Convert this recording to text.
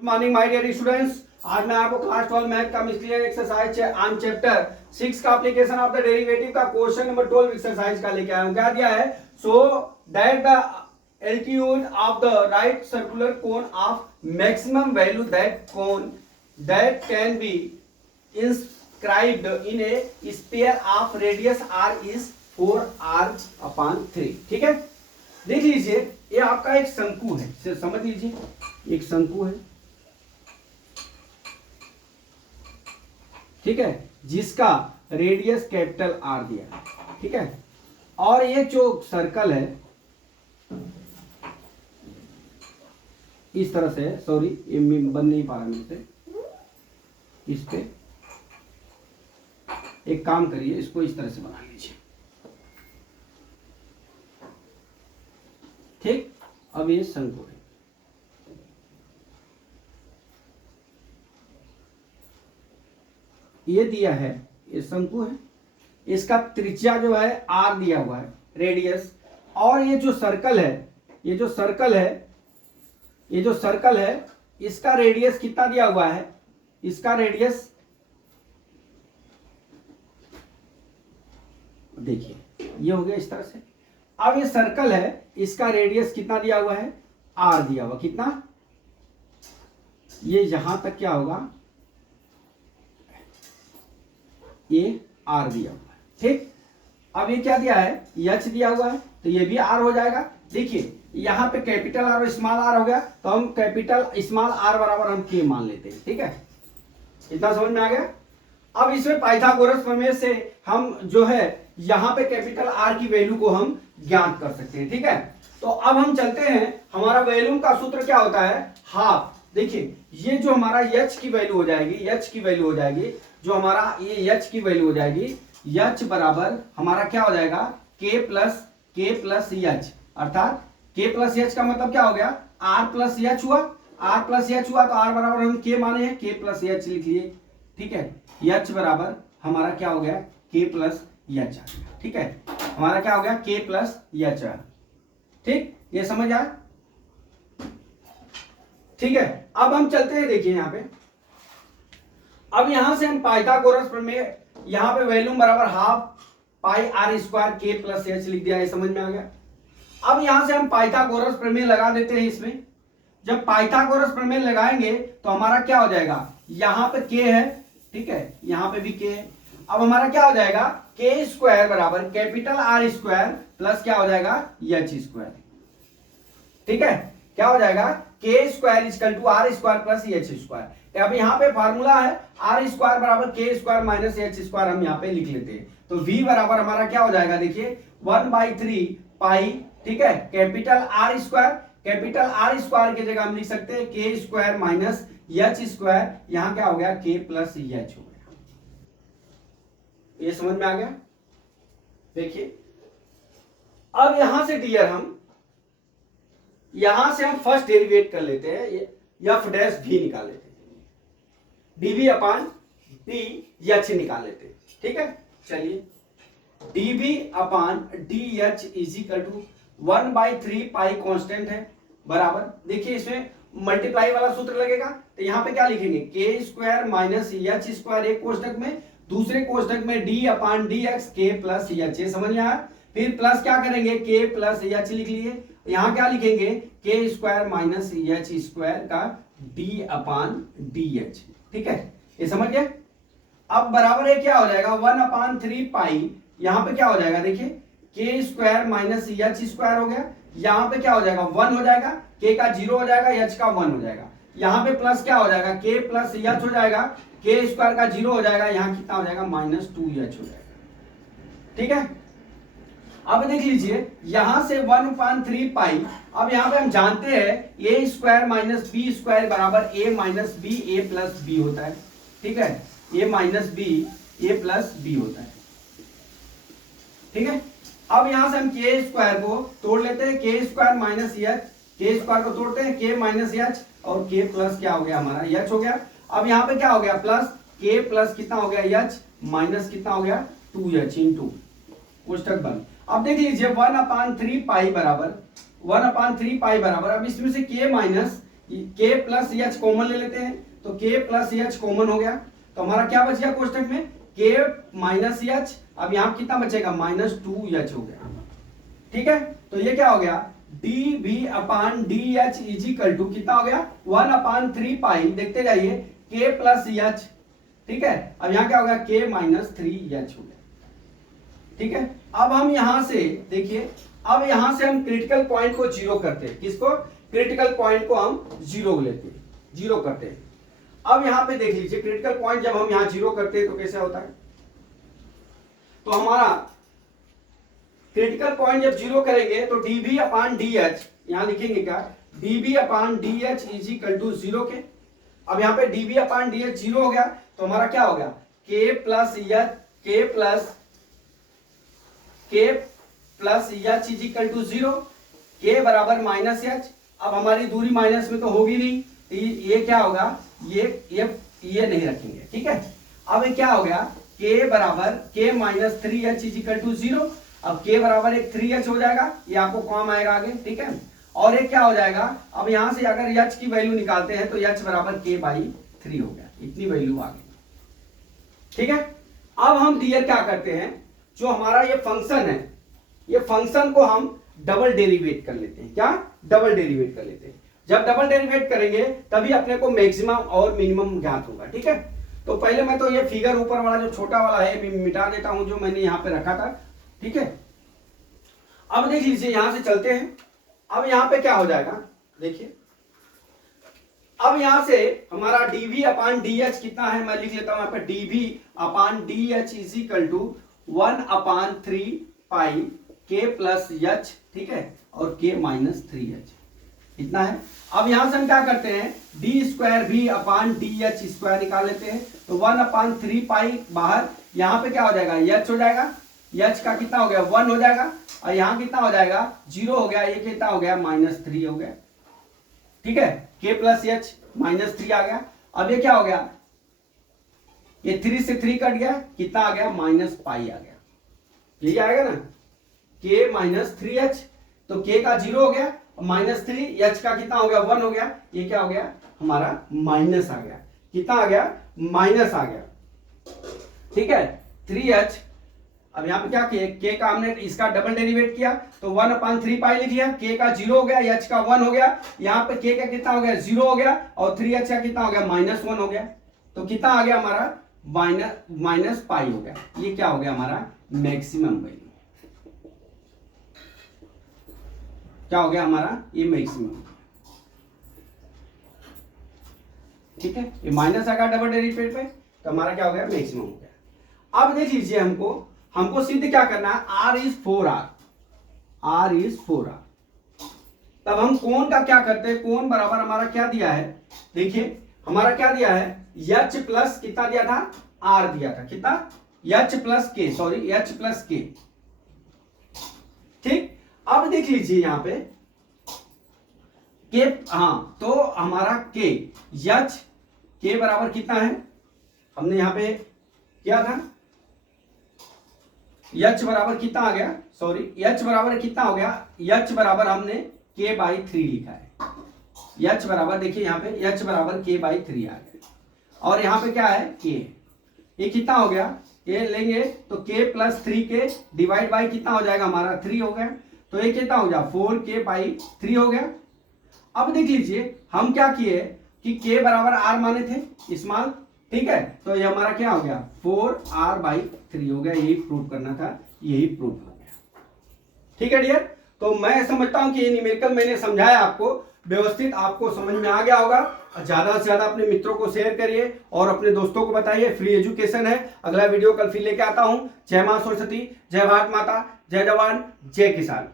Good morning my dear students. आज मैं आपको क्लास 12 मैथ का मिसलिनियस एक्सरसाइज ऑन चैप्टर 6 का एप्लीकेशन ऑफ द डेरिवेटिव का क्वेश्चन नंबर 12 एक्सरसाइज का लेके आया हूं। क्या दिया है? So that the altitude of the right circular cone of maximum value that cone that can be inscribed in a sphere of radius r is 4r/3। ठीक है, देख लीजिए, ये आपका एक शंकु है, इसे समझ लीजिए, एक शंकु है, ठीक है, जिसका रेडियस कैपिटल आर दिया है, ठीक है, और ये जो सर्कल है इस तरह से, सॉरी ये बन नहीं पा रहा मेरे से, इस पे एक काम करिए, इसको इस तरह से बना लीजिए। ठीक, अब ये शंकु है, ये दिया है, ये शंकु है, इसका त्रिज्या जो है आर दिया हुआ है, रेडियस, और ये जो सर्कल है, ये जो सर्कल है, ये जो सर्कल है, इसका रेडियस कितना दिया हुआ है? इसका रेडियस देखिए, ये हो गया इस तरह से। अब ये सर्कल है, इसका रेडियस कितना दिया हुआ है? आर दिया हुआ, कितना? ये यहां तक क्या होगा? ये आर दिया हुआ है, ठीक। अब ये क्या दिया है? एच दिया हुआ है, तो ये भी आर हो जाएगा। देखिए, यहां पे कैपिटल आर और स्मॉल आर हो गया, तो हम कैपिटल स्मॉल आर बराबर हम के मान लेते हैं, ठीक है, इतना समझ में आ गया। अब इसमें पाइथागोरस प्रमेय से हम जो है यहां पे कैपिटल आर की वैल्यू को हम ज्ञात कर सकते हैं, ठीक है। तो अब हम चलते हैं, हमारा वैल्यूम का सूत्र क्या होता है? हाफ। देखिए, ये जो हमारा एच की वैल्यू हो जाएगी, एच की वैल्यू हो जाएगी, जो हमारा ये एच की वैल्यू हो जाएगी, एच बराबर हमारा क्या हो जाएगा? के प्लस एच, अर्थात के प्लस एच का मतलब क्या हो गया? आर प्लस एच हुआ, आर प्लस एच हुआ, तो आर बराबर हम के माने हैं, के प्लस एच लिख लिए, ठीक है। एच बराबर हमारा क्या हो गया? के प्लस एच, ठीक है, हमारा क्या हो गया? के प्लस एच, ठीक, ये समझ आया, ठीक है। अब हम चलते हैं, देखिए यहां पे, अब यहां से हम पाइथागोरस प्रमेय, यहां पे वैल्यूम बराबर हाफ पाई आर स्क्वायर के प्लस एच लिख दिया है, समझ में आ गया। अब यहां से हम पाइथागोरस प्रमेय लगा देते हैं इसमें। जब पाइथागोरस प्रमेय लगाएंगे तो हमारा क्या हो जाएगा? यहां पे के है, ठीक है, यहां पे भी के है। अब हमारा क्या हो जाएगा? के स्क्वायर बराबर कैपिटल आर स्क्वायर प्लस क्या हो जाएगा? एच स्क्वायर, ठीक है, क्या हो जाएगा? के square equal to R square plus H square. अब यहाँ पे फार्मूला है आर स्क्वायर बराबर के स्क्वायर माइनस एच स्क्वायर, हम यहाँ पे लिख लेते हैं। तो v बराबर हमारा क्या हो जाएगा? देखिए 1/3 पाई, ठीक है, capital R square, capital R square की जगह हम लिख सकते हैं के स्क्वायर माइनस एच स्क्वायर, यहाँ क्या हो गया? के प्लस एच हो गया। ये समझ में आ गया? देखिए, अब यहां से डियर हम यहां से हम फर्स्ट डेरिवेट कर लेते हैं, एफ डैश भी निकाल लेते हैं, डीवी अपान डी एच निकाल लेते हैं, ठीक है। चलिए, DV upon D H is equal to 1/3 pi constant है, बराबर, देखिए इसमें मल्टीप्लाई वाला सूत्र लगेगा, तो यहां पे क्या लिखेंगे? के स्क्वायर माइनस एच स्क्वायर एक कोष्टक में, दूसरे कोष्टक में डी अपान डी एक्स के प्लस एच, समझ में आया। फिर प्लस क्या करेंगे? के प्लस एच लिख लिए, यहां क्या लिखेंगे? के स्क्वायर माइनस एच स्क्वायर का डी अपान डी एच, ठीक है, ये समझ गए। अब बराबर है क्या हो जाएगा? 1/3 पाई, यहां पे क्या हो जाएगा? देखिए, के स्क्वायर माइनस एच स्क्वायर हो गया, यहां पे क्या हो जाएगा? 1 हो जाएगा, के का 0 हो जाएगा, एच का 1 हो जाएगा, यहां पे प्लस क्या हो जाएगा? के प्लस एच हो जाएगा, के स्क्वायर का 0 हो जाएगा, यहां कितना हो जाएगा? -2h हो जाएगा, ठीक है। अब देख लीजिए, यहां से 1/3 पाई, अब यहां पे हम जानते हैं ए स्क्वायर माइनस बी स्क्वायर बराबर ए माइनस बी ए प्लस बी होता है, ठीक है, ए माइनस बी ए प्लस बी होता है, ठीक है। अब यहां से हम के स्क्वायर को तोड़ लेते हैं, के स्क्वायर माइनस एच, के स्क्वायर को तोड़ते हैं, के माइनस एच और के प्लस क्या हो गया? हमारा एच हो गया। अब यहां पे क्या हो गया? प्लस के प्लस कितना हो गया? एच माइनस कितना हो गया? 2h इंटू कोष्टक बंद। अब देख लीजिए 1/3 पाई बराबर, 1/3 पाई बराबर, अब इसमें से के माइनस के प्लस एच कॉमन ले लेते हैं, तो के प्लस एच कॉमन हो गया, तो हमारा क्या बच गया कोष्टक में, के माइनस एच, अब यहाँ कितना बचेगा -2h हो गया। ठीक है, तो ये क्या हो गया, D B upon D H is equal to कितना हो गया 1/3 पाई, देखते जाइए, के प्लस एच। ठीक है, अब यहाँ क्या हो गया, के -3h हो गया। ठीक है, अब हम यहां से देखिए, अब यहां से हम क्रिटिकल पॉइंट को जीरो करते हैं, किसको, क्रिटिकल पॉइंट को हम जीरो लेते हैं, जीरो करते हैं। अब यहां पे देख लीजिए, क्रिटिकल पॉइंट जब हम यहां जीरो करते हैं तो कैसे होता है, तो हमारा क्रिटिकल पॉइंट जब जीरो करेंगे तो dv अपान dh, यहां लिखेंगे क्या, dv upon dh is equal to 0 के। अब यहां पे dv अपान dh 0 हो गया, तो हमारा क्या हो गया, k plus H is equal to 0, के बराबर -h। अब हमारी दूरी माइनस में तो होगी नहीं, तो ये क्या होगा, ये नहीं रखेंगे। ठीक है, अब ये क्या हो गया, k बराबर k -3h is equal to 0। अब k बराबर एक 3h हो जाएगा, ये आपको काम आएगा आगे। ठीक है, और एक क्या हो जाएगा, अब यहां से अगर h की वैल्यू निकालते हैं तो h बराबर k/3 हो गया, इतनी वैल्यू आ गई। ठीक है, अब हम डियर क्या करते हैं, जो हमारा ये फंक्शन है, ये फंक्शन को हम डबल डेरिवेट कर लेते हैं। क्या, डबल डेरिवेट कर लेते हैं। जब डबल डेरिवेट करेंगे तभी अपने को मैक्सिमम और मिनिमम ज्ञात होगा। ठीक है, तो पहले मैं तो ये फिगर ऊपर वाला जो छोटा वाला है मिटा देता हूं, जो मैंने यहां पे रखा था। ठीक है, अब देख लीजिए, यहां से चलते हैं। अब यहां पे क्या हो जाएगा, देखिए, अब यहां से हमारा dv अपान dh कितना है, मैं लिख लेता हूं यहां पे, dv upon dh is equal to 1/3 pi k plus h। ठीक है, और k -3h इतना है। अब यहां से हम क्या करते हैं, d² v अपान dh² निकाल लेते हैं, तो 1/3 पाई बाहर, यहां पे क्या हो जाएगा, h हो जाएगा, h का कितना हो गया 1 हो जाएगा, और यहां कितना हो जाएगा 0 हो गया, ये कितना हो गया -3 हो गया। ठीक है, k प्लस h -3 आ गया। अब ये क्या हो गया, ये 3 से 3 कट गया, कितना आ गया -π आ गया, यही आएगा ना, k -3h, तो k का 0 हो गया, -3, h का कितना हो गया 1 हो गया, ये क्या हो गया हमारा माइनस आ गया, कितना आ गया माइनस आ गया। ठीक है, 3h। अब यहाँ पे क्या किया, k का हमने इसका डबल डेरिवेट किया, तो 1/3 पाई लिख लिया, k का 0 हो गया, h का 1 हो गया, यहाँ पे k का कितना हो गया 0 हो गया, और 3h का कितना हो गया -1 हो गया, तो कितना आ गया हमारा -π हो गया। ये क्या हो गया हमारा मैक्सिमम वैल्यू, क्या हो गया हमारा, ये मैक्सिमम। ठीक है, ये माइनस आ गया डबल डेरिवेटिव पे, तो हमारा क्या हो गया मैक्सिमम हो गया। अब देख लीजिए, हमको सिद्ध क्या करना है, r इज 4r। तब हम कोण का क्या करते हैं, कोण बराबर हमारा क्या दिया है, देखिए हमारा क्या दिया है, h प्लस कितना दिया था, r दिया था, कितना h प्लस k। ठीक, अब देख लीजिए यहां पे k, हाँ, तो हमारा k बराबर कितना है, हमने यहां पे क्या था, h बराबर कितना आ गया, h बराबर कितना हो गया, h बराबर हमने k/3 लिखा है। h बराबर देखिए यहाँ पे h बराबर k/3 आ गया, और यहाँ पे क्या है k, ये कितना हो गया, ये लेंगे तो k plus 3k divide by कितना हो जाएगा हमारा 3 हो गया, तो ये कितना हो गया 4k/3 हो गया। अब देख लीजिए, हम क्या किए कि k बराबर r माने थे स्मॉल। ठीक है, तो ये हमारा क्या हो गया 4r/3 हो गया, यही प्रूव करना था, यही प्रूव हो गया। ठीक है डियर, तो मैं समझता हूं कि ये न्यूमेरिकल मैंने समझाया आपको व्यवस्थित, आपको समझ में आ गया होगा। ज्यादा से ज्यादा अपने मित्रों को शेयर करिए और अपने दोस्तों को बताइए, फ्री एजुकेशन है। अगला वीडियो कल फिर लेके आता हूं। जय मां सरस्वती, जय भारत माता, जय जवान, जय किसान।